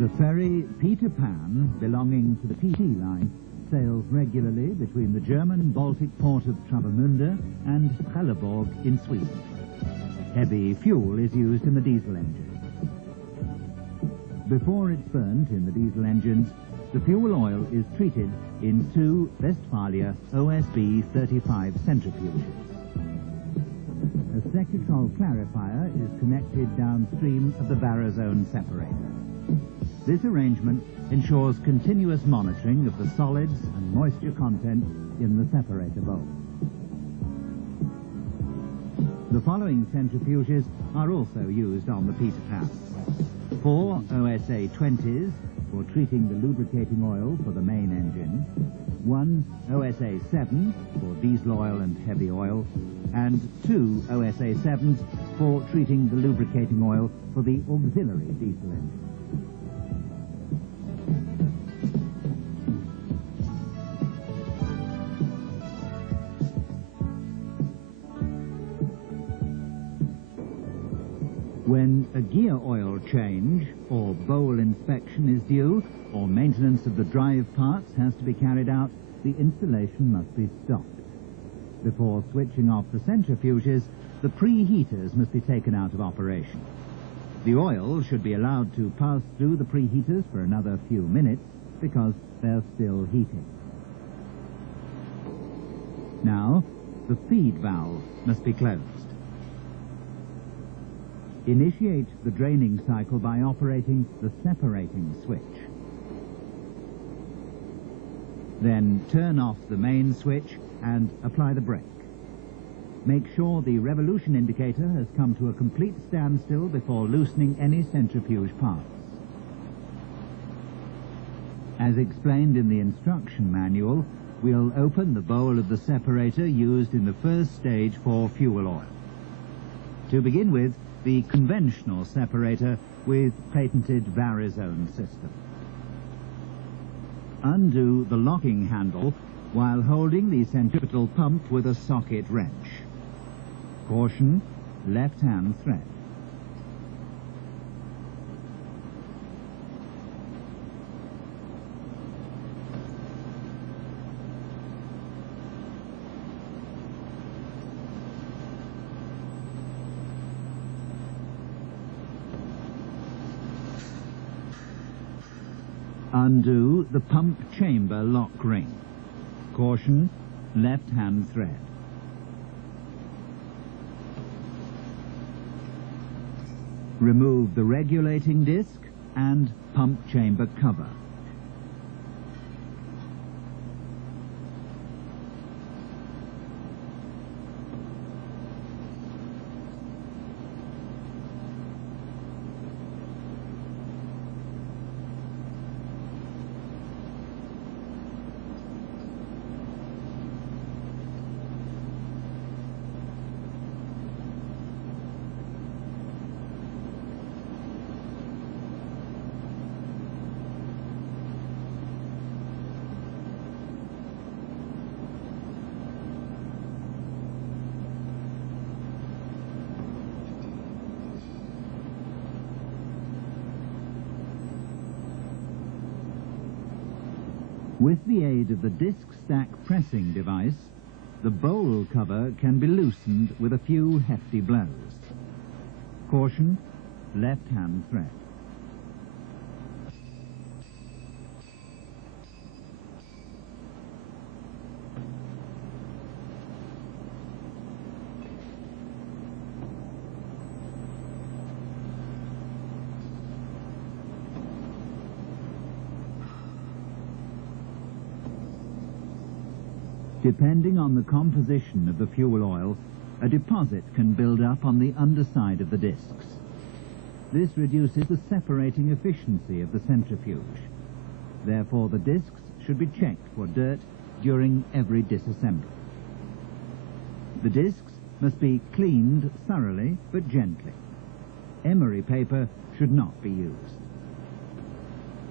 The ferry Peter Pan, belonging to the PT line, sails regularly between the German Baltic port of Travemünde and Trelleborg in Sweden. Heavy fuel is used in the diesel engine. Before it's burnt in the diesel engines, the fuel oil is treated in 2 Westphalia OSB 35 centrifuges. A Secutol clarifier is connected downstream of the Barazone separator. This arrangement ensures continuous monitoring of the solids and moisture content in the separator bowl. The following centrifuges are also used on the Peter Pan. 4 OSA 20s for treating the lubricating oil for the main engine, 1 OSA 7 for diesel oil and heavy oil, and 2 OSA 7s for treating the lubricating oil for the auxiliary diesel engine. When a gear oil change or bowl inspection is due, or maintenance of the drive parts has to be carried out, the installation must be stopped. Before switching off the centrifuges, the preheaters must be taken out of operation. The oil should be allowed to pass through the preheaters for another few minutes because they're still heating. Now, the feed valve must be closed. Initiate the draining cycle by operating the separating switch. Then turn off the main switch and apply the brake. Make sure the revolution indicator has come to a complete standstill before loosening any centrifuge parts. As explained in the instruction manual, we'll open the bowl of the separator used in the first stage for fuel oil. To begin with, the conventional separator with patented Barazone system. Undo the locking handle while holding the centrifugal pump with a socket wrench. Caution, left-hand thread. Undo the pump chamber lock ring. Caution, left-hand thread. Remove the regulating disc and pump chamber cover. With the aid of the disc stack pressing device, the bowl cover can be loosened with a few hefty blows. Caution, left-hand thread. Depending on the composition of the fuel oil, a deposit can build up on the underside of the discs. This reduces the separating efficiency of the centrifuge. Therefore, the discs should be checked for dirt during every disassembly. The discs must be cleaned thoroughly but gently. Emery paper should not be used.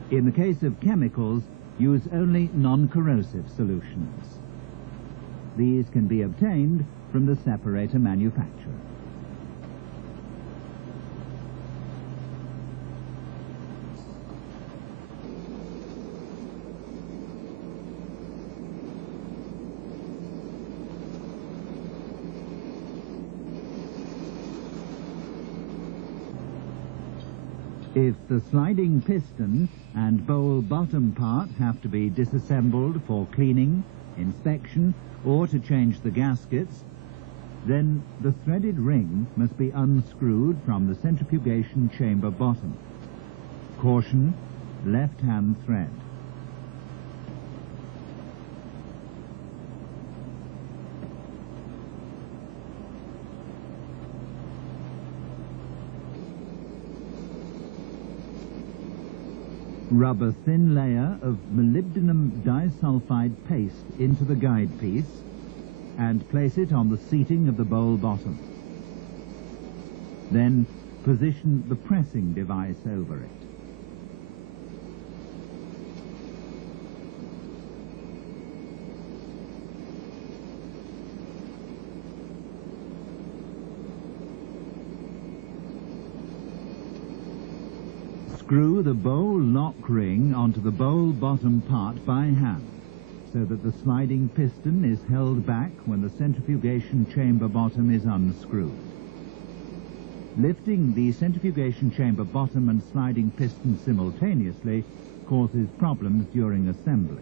In the case of chemicals, use only non-corrosive solutions. These can be obtained from the separator manufacturer. If the sliding piston and bowl bottom part have to be disassembled for cleaning, inspection, or to change the gaskets, then the threaded ring must be unscrewed from the centrifugation chamber bottom. Caution, left-hand thread. Rub a thin layer of molybdenum disulfide paste into the guide piece and place it on the seating of the bowl bottom. Then position the pressing device over it. Screw the bowl lock ring onto the bowl bottom part by hand, so that the sliding piston is held back when the centrifugation chamber bottom is unscrewed. Lifting the centrifugation chamber bottom and sliding piston simultaneously causes problems during assembly.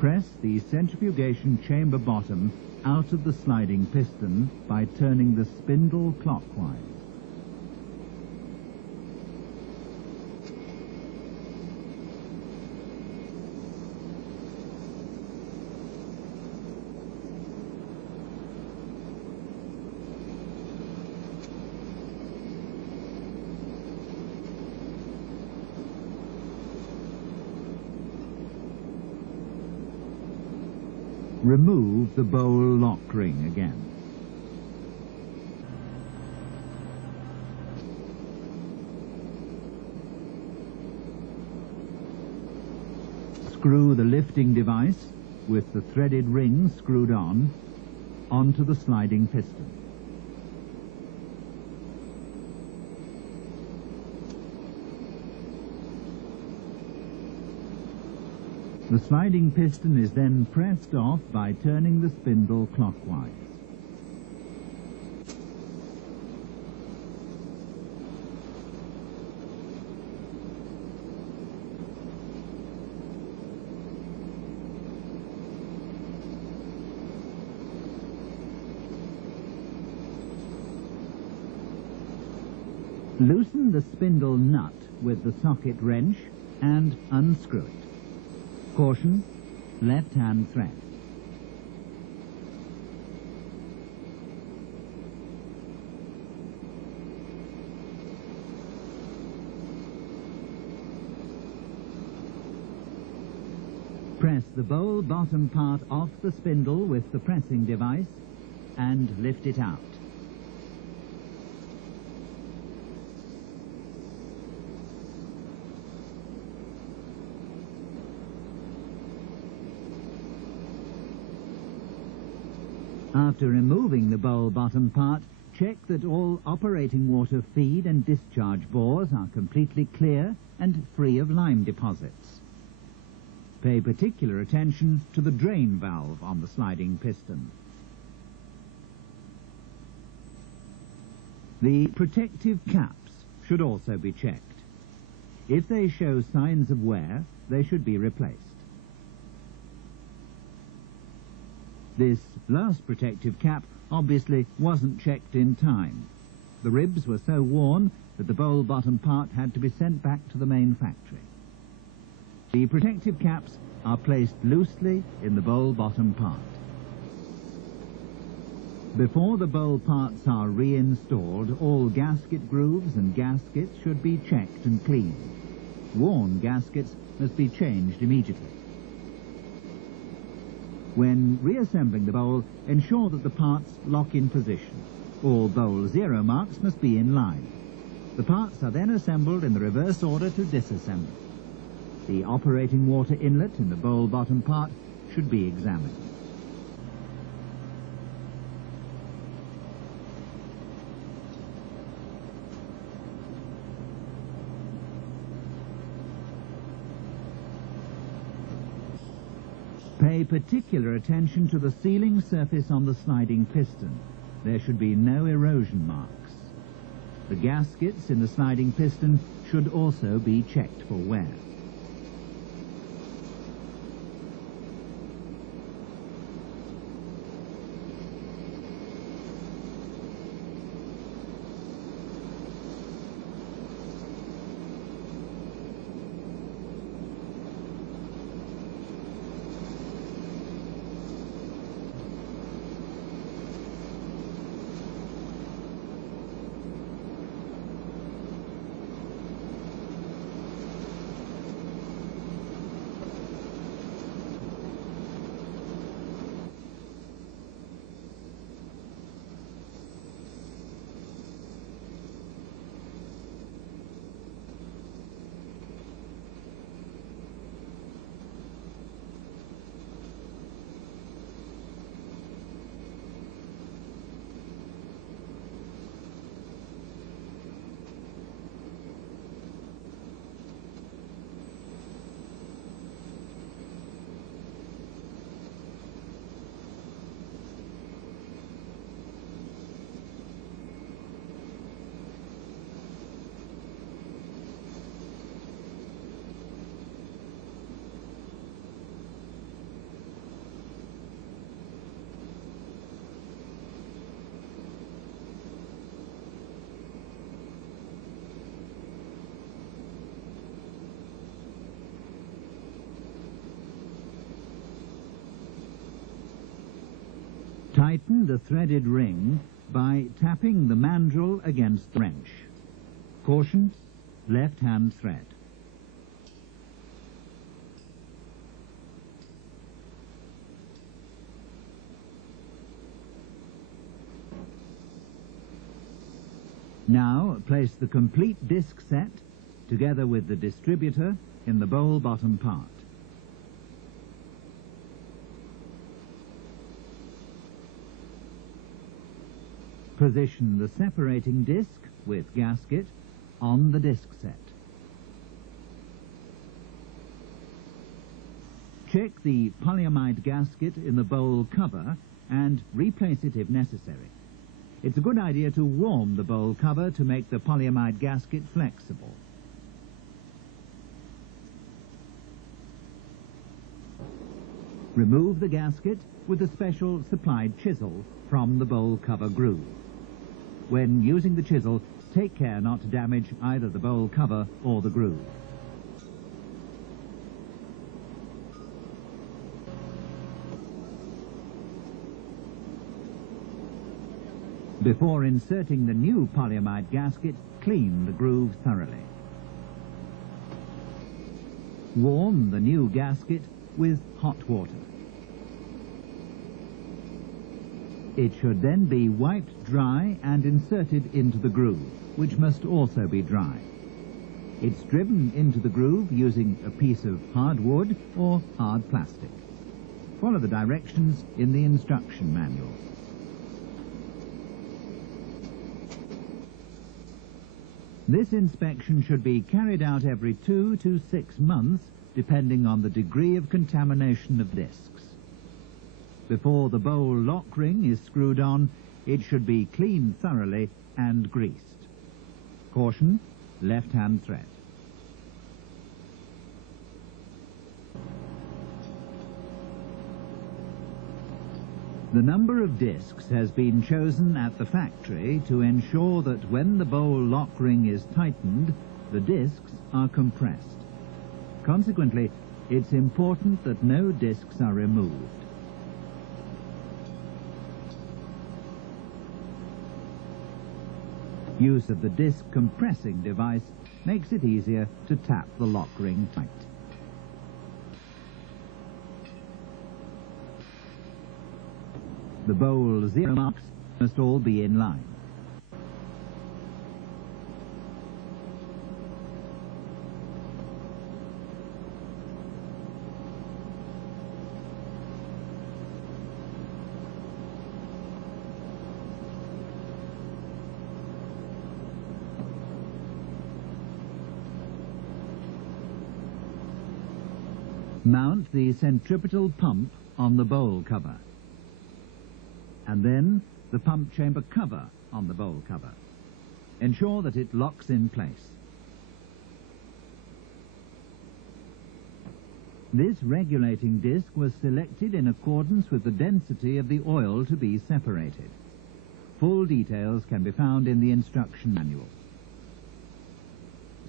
Press the centrifugation chamber bottom out of the sliding piston by turning the spindle clockwise. Remove the bowl lock ring again. Screw the lifting device, with the threaded ring screwed on, onto the sliding piston. The sliding piston is then pressed off by turning the spindle clockwise. Loosen the spindle nut with the socket wrench and unscrew it. Caution, left-hand thread. Press the bowl bottom part off the spindle with the pressing device and lift it out. After removing the bowl bottom part, check that all operating water feed and discharge bores are completely clear and free of lime deposits. Pay particular attention to the drain valve on the sliding piston. The protective caps should also be checked. If they show signs of wear, they should be replaced. This last protective cap obviously wasn't checked in time. The ribs were so worn that the bowl bottom part had to be sent back to the main factory. The protective caps are placed loosely in the bowl bottom part. Before the bowl parts are reinstalled, all gasket grooves and gaskets should be checked and cleaned. Worn gaskets must be changed immediately. When reassembling the bowl, ensure that the parts lock in position. All bowl zero marks must be in line. The parts are then assembled in the reverse order to disassemble. The operating water inlet in the bowl bottom part should be examined. Pay particular attention to the sealing surface on the sliding piston. There should be no erosion marks. The gaskets in the sliding piston should also be checked for wear. Tighten the threaded ring by tapping the mandrel against the wrench. Caution, left-hand thread. Now place the complete disc set, together with the distributor, in the bowl bottom part. Position the separating disc with gasket on the disc set. Check the polyamide gasket in the bowl cover and replace it if necessary. It's a good idea to warm the bowl cover to make the polyamide gasket flexible. Remove the gasket with a special supplied chisel from the bowl cover groove. When using the chisel, take care not to damage either the bowl cover or the groove. Before inserting the new polyamide gasket, clean the groove thoroughly. Warm the new gasket with hot water. It should then be wiped dry and inserted into the groove, which must also be dry. It's driven into the groove using a piece of hard wood or hard plastic. Follow the directions in the instruction manual. This inspection should be carried out every 2 to 6 months, depending on the degree of contamination of discs. Before the bowl lock ring is screwed on, it should be cleaned thoroughly and greased. Caution, left-hand thread. The number of discs has been chosen at the factory to ensure that when the bowl lock ring is tightened, the discs are compressed. Consequently, it's important that no discs are removed. Use of the disc compressing device makes it easier to tap the lock ring tight. The bowl zero marks must all be in line. Mount the centripetal pump on the bowl cover, and then the pump chamber cover on the bowl cover. Ensure that it locks in place. This regulating disc was selected in accordance with the density of the oil to be separated. Full details can be found in the instruction manual.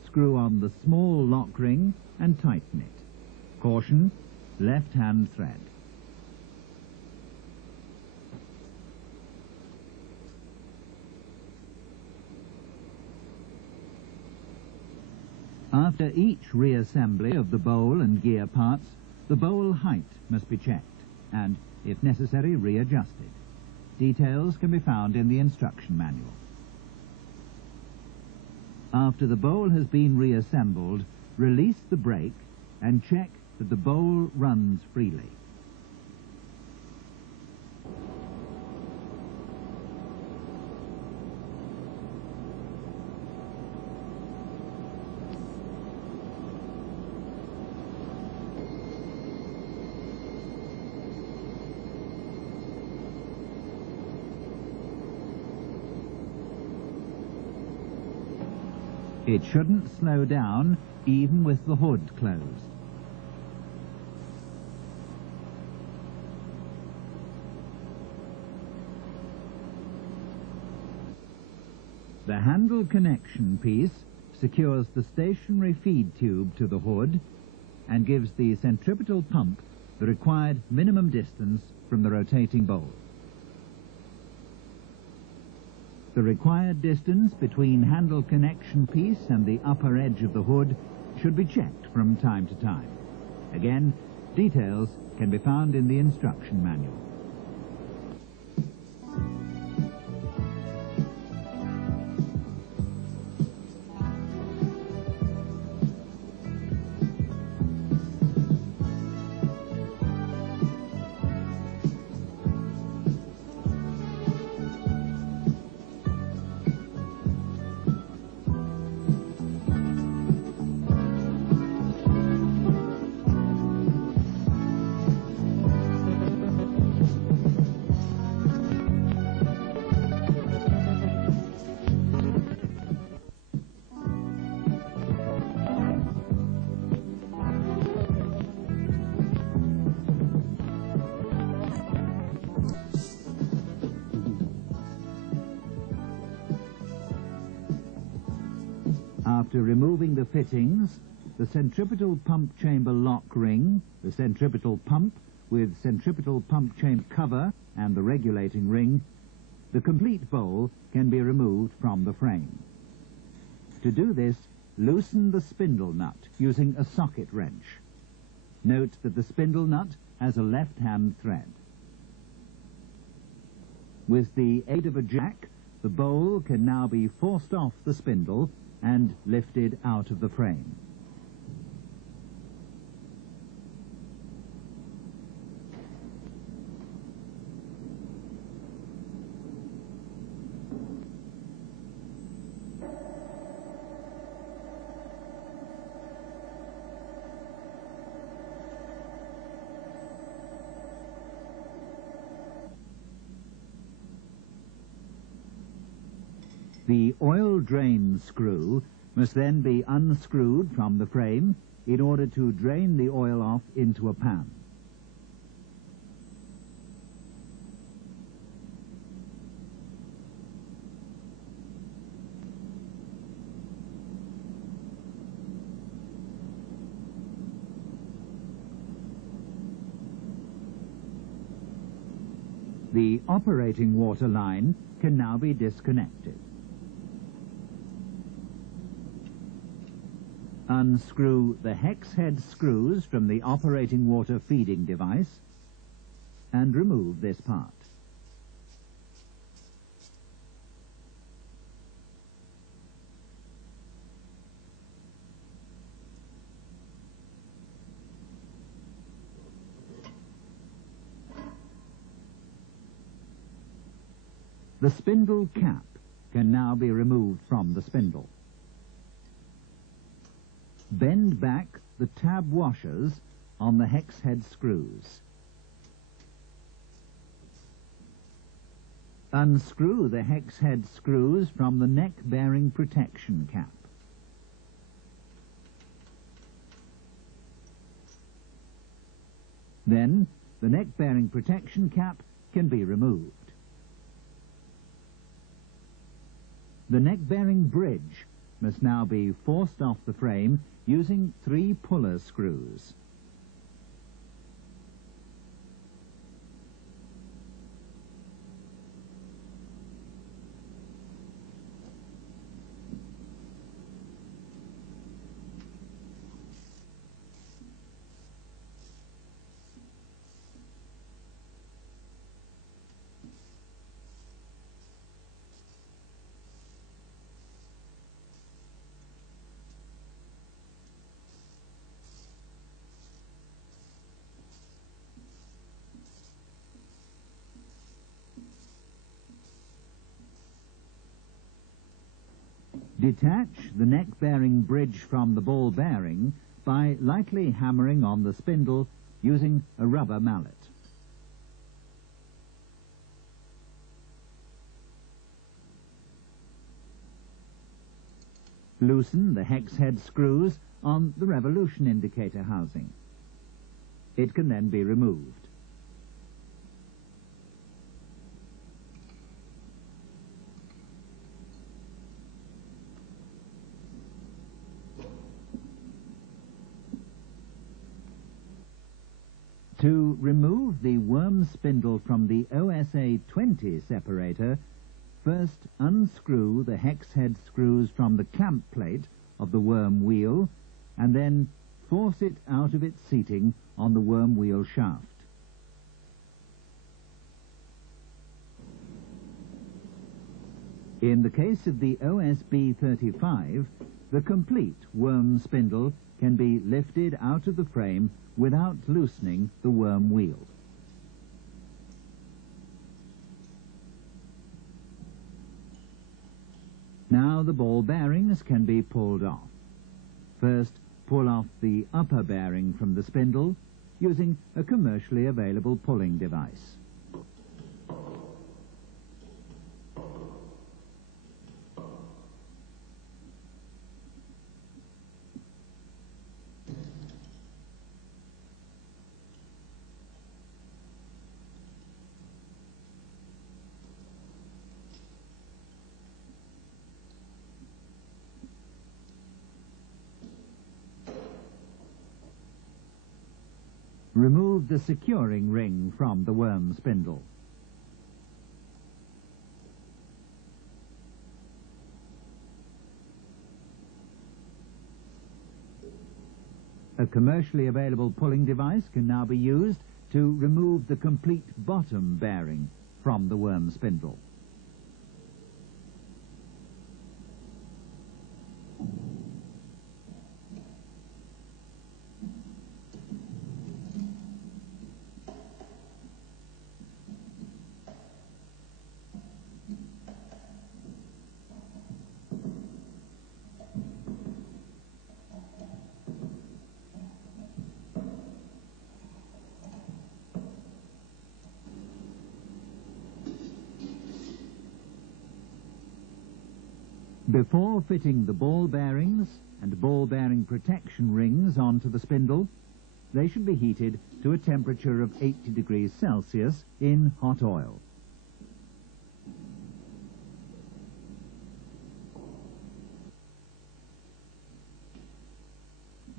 Screw on the small lock ring and tighten it. Caution, left-hand thread. After each reassembly of the bowl and gear parts, the bowl height must be checked and, if necessary, readjusted. Details can be found in the instruction manual. After the bowl has been reassembled, release the brake and check that the bowl runs freely. It shouldn't slow down even with the hood closed. The handle connection piece secures the stationary feed tube to the hood and gives the centripetal pump the required minimum distance from the rotating bowl. The required distance between handle connection piece and the upper edge of the hood should be checked from time to time. Again, details can be found in the instruction manual. After removing the fittings, the centripetal pump chamber lock ring, the centripetal pump with centripetal pump chamber cover and the regulating ring, the complete bowl can be removed from the frame. To do this, loosen the spindle nut using a socket wrench. Note that the spindle nut has a left-hand thread. With the aid of a jack, the bowl can now be forced off the spindle and lifted out of the frame. The oil drain screw must then be unscrewed from the frame in order to drain the oil off into a pan. The operating water line can now be disconnected. Unscrew the hex head screws from the operating water feeding device and remove this part. The spindle cap can now be removed from the spindle. Bend back the tab washers on the hex head screws. Unscrew the hex head screws from the neck bearing protection cap. Then the neck bearing protection cap can be removed. The neck bearing bridge must now be forced off the frame using 3 puller screws. Detach the neck bearing bridge from the ball bearing by lightly hammering on the spindle using a rubber mallet. Loosen the hex head screws on the revolution indicator housing. It can then be removed. To remove the worm spindle from the OSA 20 separator, first unscrew the hex head screws from the clamp plate of the worm wheel and then force it out of its seating on the worm wheel shaft. In the case of the OSB 35, the complete worm spindle can be lifted out of the frame without loosening the worm wheel. Now the ball bearings can be pulled off. First, pull off the upper bearing from the spindle using a commercially available pulling device. Remove the securing ring from the worm spindle. A commercially available pulling device can now be used to remove the complete bottom bearing from the worm spindle. Before fitting the ball bearings and ball bearing protection rings onto the spindle, they should be heated to a temperature of 80 degrees Celsius in hot oil.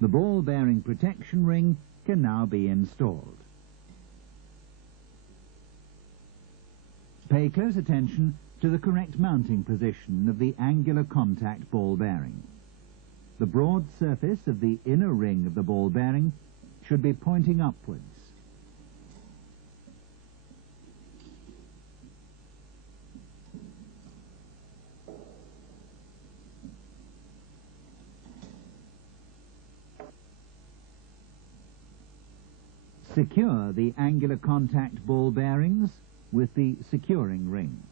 The ball bearing protection ring can now be installed. Pay close attention to the correct mounting position of the angular contact ball bearing. The broad surface of the inner ring of the ball bearing should be pointing upwards. Secure the angular contact ball bearings with the securing ring.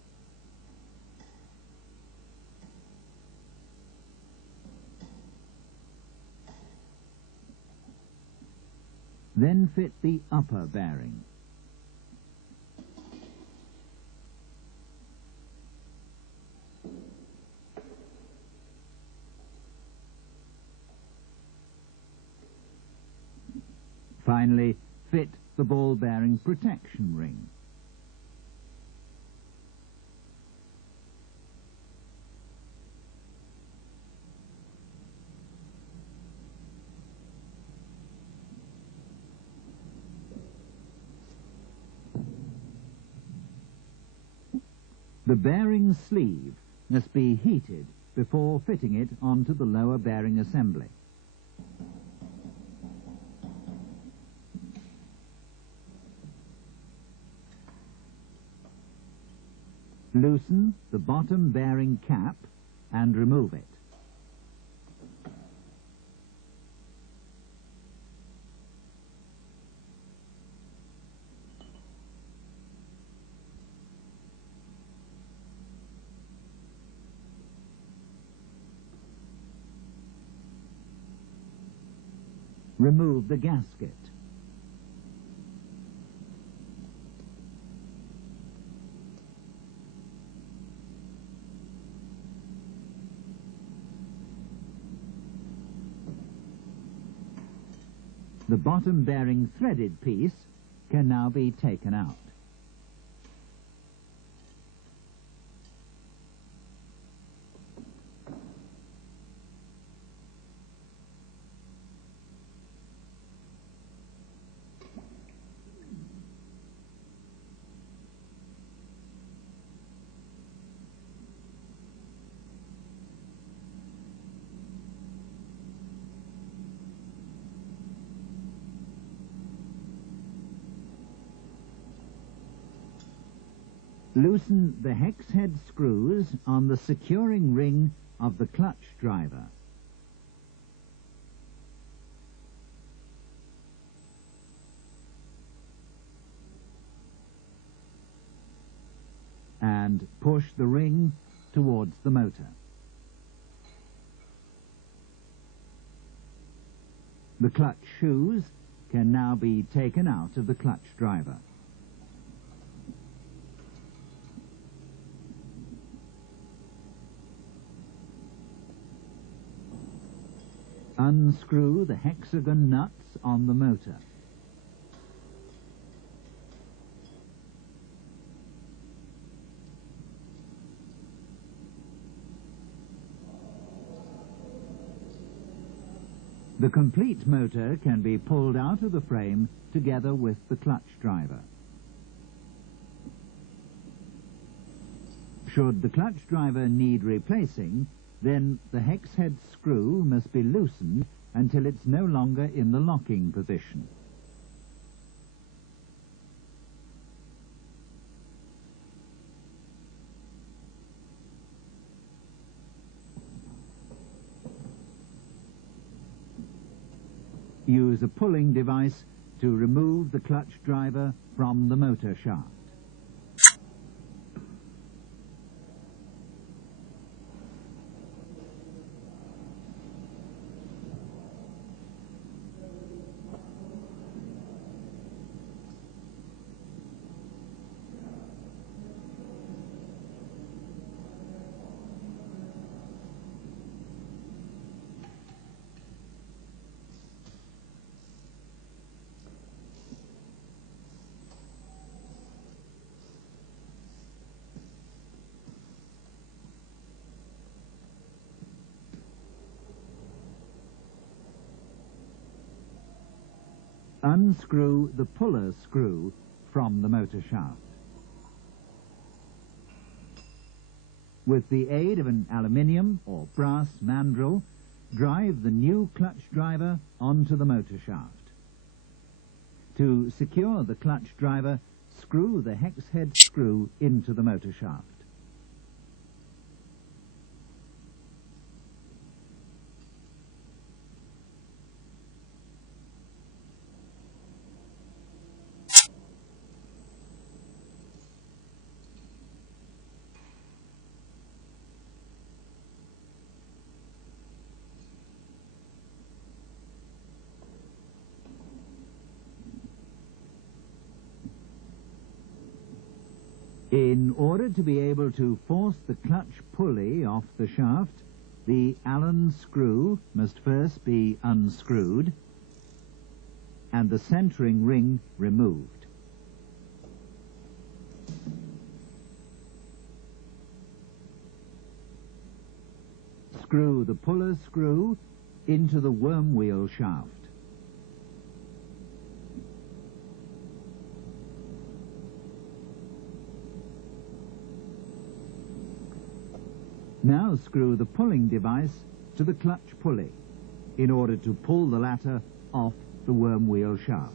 Then fit the upper bearing. Finally, fit the ball bearing protection ring. The bearing sleeve must be heated before fitting it onto the lower bearing assembly. Loosen the bottom bearing cap and remove it. Remove the gasket. The bottom bearing threaded piece can now be taken out. Loosen the hex head screws on the securing ring of the clutch driver. And push the ring towards the motor. The clutch shoes can now be taken out of the clutch driver. Unscrew the hexagon nuts on the motor. The complete motor can be pulled out of the frame together with the clutch driver. Should the clutch driver need replacing, then the hex head screw must be loosened until it's no longer in the locking position. Use a pulling device to remove the clutch driver from the motor shaft. Unscrew the puller screw from the motor shaft. With the aid of an aluminium or brass mandrel, drive the new clutch driver onto the motor shaft. To secure the clutch driver, screw the hex head screw into the motor shaft. In order to be able to force the clutch pulley off the shaft, the Allen screw must first be unscrewed. and the centering ring removed. Screw the puller screw into the worm wheel shaft. Now screw the pulling device to the clutch pulley in order to pull the latter off the worm wheel shaft.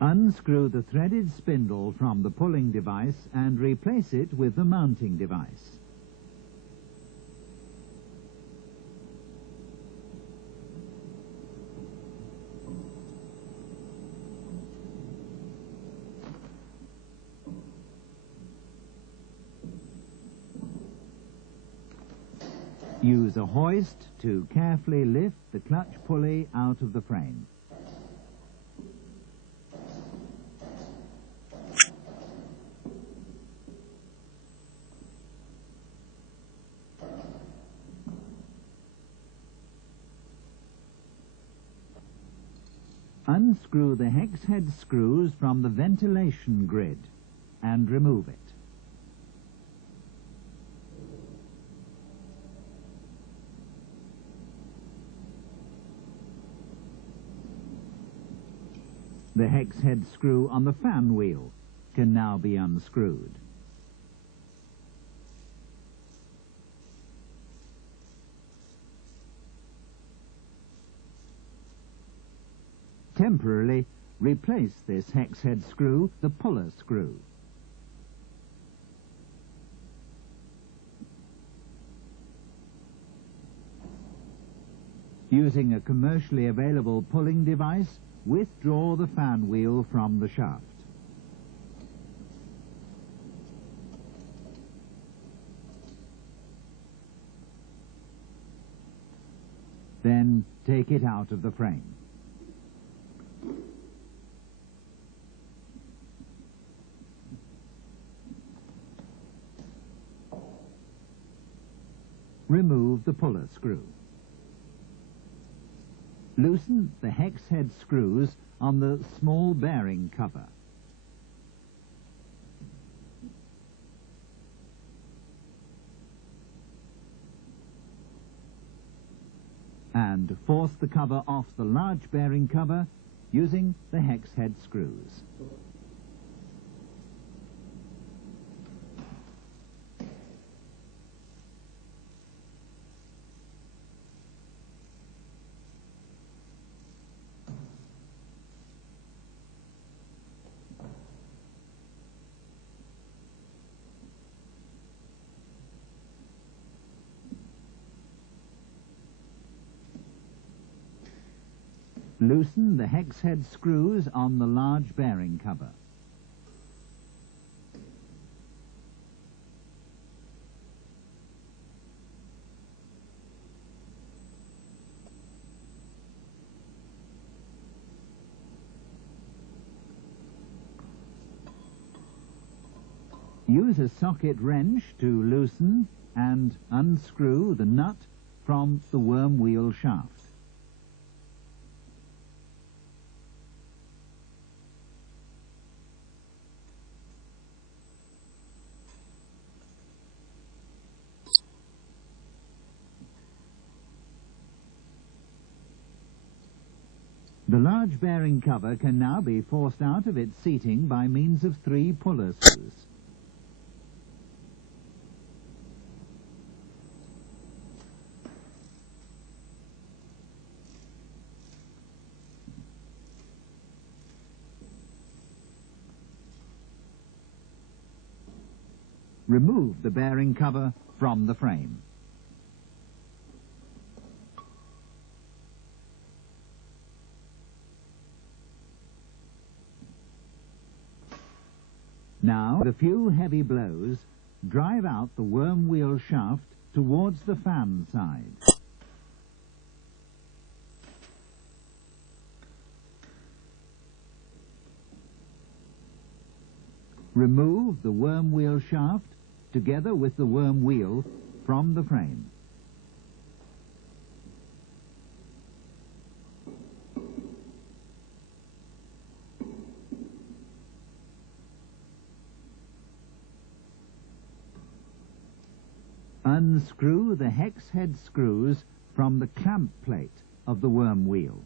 Unscrew the threaded spindle from the pulling device and replace it with the mounting device. Use a hoist to carefully lift the clutch pulley out of the frame. Unscrew the hex head screws from the ventilation grid and remove it. The hex head screw on the fan wheel can now be unscrewed. Temporarily replace this hex head screw, the puller screw. Using a commercially available pulling device, withdraw the fan wheel from the shaft. Then take it out of the frame. Remove the puller screw. Loosen the hex head screws on the small bearing cover. And force the cover off the large bearing cover using the hex head screws. Loosen the hex head screws on the large bearing cover. Use a socket wrench to loosen and unscrew the nut from the worm wheel shaft. The large bearing cover can now be forced out of its seating by means of 3 puller screws. Remove the bearing cover from the frame. Now, with a few heavy blows, drive out the worm wheel shaft towards the fan side. Remove the worm wheel shaft together with the worm wheel from the frame. Unscrew the hex head screws from the clamp plate of the worm wheel.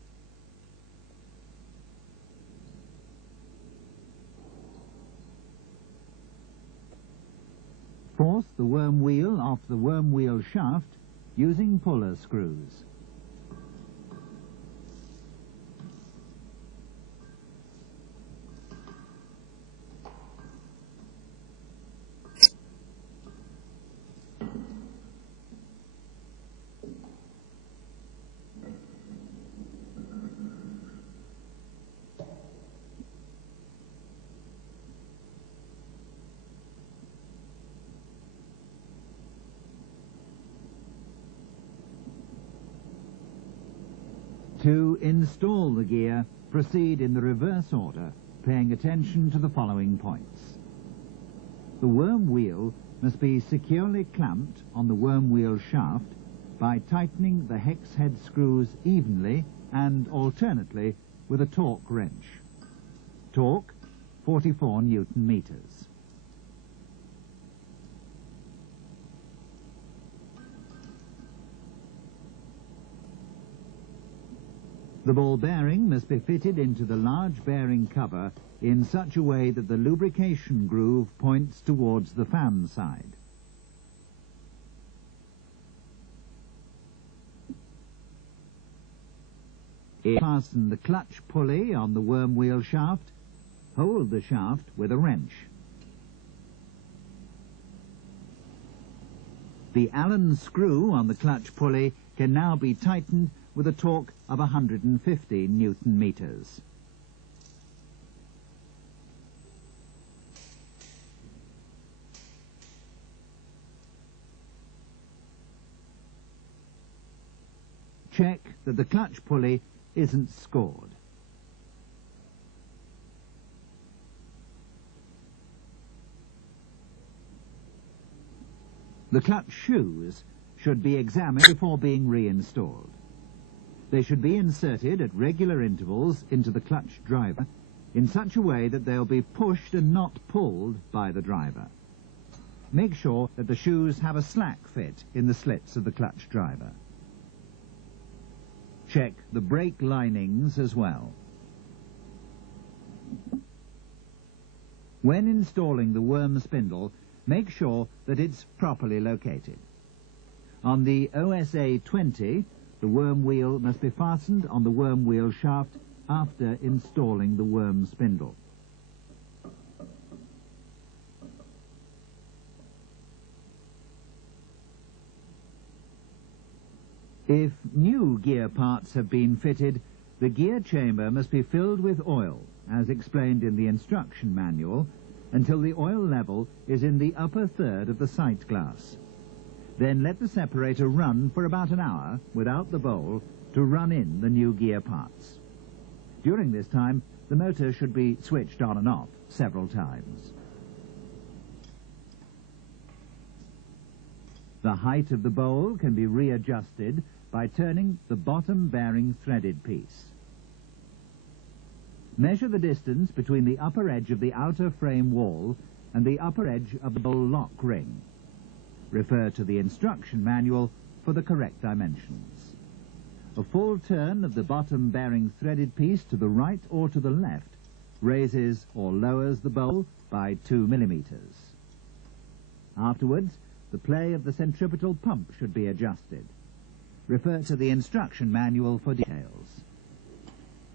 Force the worm wheel off the worm wheel shaft using puller screws. To install the gear, proceed in the reverse order, paying attention to the following points. The worm wheel must be securely clamped on the worm wheel shaft by tightening the hex head screws evenly and alternately with a torque wrench. Torque, 44 Newton meters. The ball bearing must be fitted into the large bearing cover in such a way that the lubrication groove points towards the fan side. Fasten the clutch pulley on the worm wheel shaft. Hold the shaft with a wrench. The Allen screw on the clutch pulley can now be tightened with a torque of 150 Newton meters. Check that the clutch pulley isn't scored. The clutch shoes should be examined before being reinstalled. They should be inserted at regular intervals into the clutch driver in such a way that they'll be pushed and not pulled by the driver. Make sure that the shoes have a slack fit in the slits of the clutch driver. Check the brake linings as well. When installing the worm spindle, make sure that it's properly located. On the OSA 20, the worm wheel must be fastened on the worm wheel shaft after installing the worm spindle. If new gear parts have been fitted, the gear chamber must be filled with oil, as explained in the instruction manual, until the oil level is in the upper third of the sight glass. Then let the separator run for about an hour without the bowl to run in the new gear parts. During this time, the motor should be switched on and off several times. The height of the bowl can be readjusted by turning the bottom bearing threaded piece. Measure the distance between the upper edge of the outer frame wall and the upper edge of the bowl lock ring. Refer to the instruction manual for the correct dimensions. A full turn of the bottom bearing threaded piece to the right or to the left raises or lowers the bowl by 2 millimeters. Afterwards, the play of the centripetal pump should be adjusted. Refer to the instruction manual for details.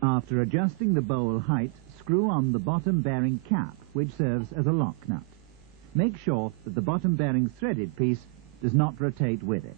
After adjusting the bowl height, screw on the bottom bearing cap, which serves as a lock nut. Make sure that the bottom bearing threaded piece does not rotate with it.